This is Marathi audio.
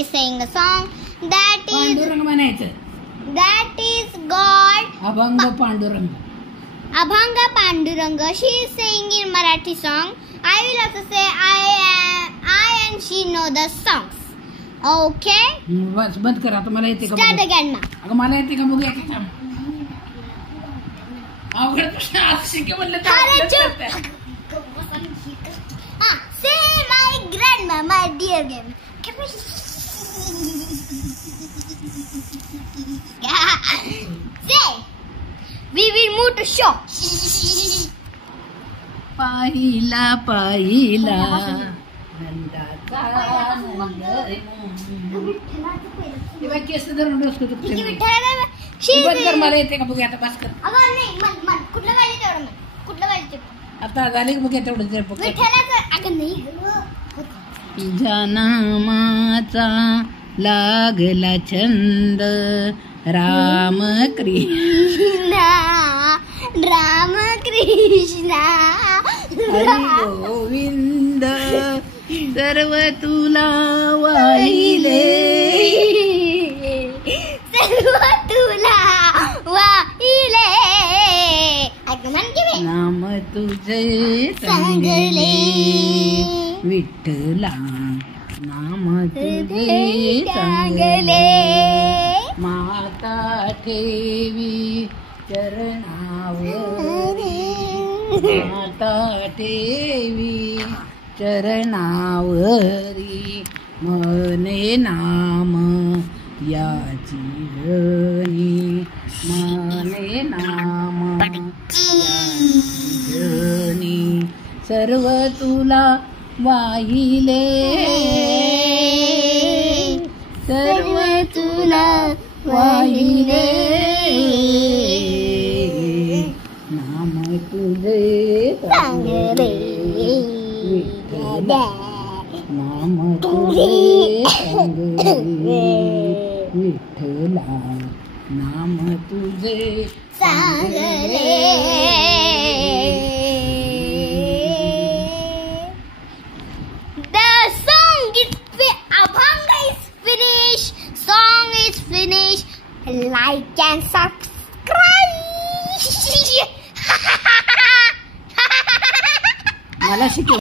is saying a song that is Pandurang म्हणायचं. that is God. अभंग Pandurang. Abhanga Panduranga. She is saying in Marathi song. I will also say I and she know the songs. Okay? बस बंद कर आता. मला येते का Start बघू? again now. अगं मला येते का बघूया की थांब. अवघड प्रश्न आज शिके म्हणलं तर अरे आपलंच चुप. करते. Say my grandma, my dear game. Say, we will move to show. पाहिला पाहिला नंदाचा नंद. हे बाई केस धरून डोसकं दुखते. बंद कर. मला येते का बघूया आता. बस कर. कुठलं पाहिजे तेवढं म्हण. कुठलं पाहिजे आता झाले की बघूया तेवढं जर बघ. विठ्ठलाचं. अगं नाही तुझ्या नामाचा लागला छंद राम कृष्ण राम कृष्णा हरी गोविंद सर्व तुला वाहिले. सर्व तुला वाहिले. नाम तुझे चांगले विठ्ठला नाम तुझे चांगले. माता ठेवी चरणावरी माता ठेवी चरणावरी मने नाम याची जनी मने नाम जनी सर्व तुला वाहिले. सर्व तुला वाहिले. नाम तुझे चांगले विठ्ठला नाम तुझे चांगले विठ्ठला नाम तुझे चांगले. The song is Abhanga is finished. Song is finished. Like and subscribe. मला शिकव.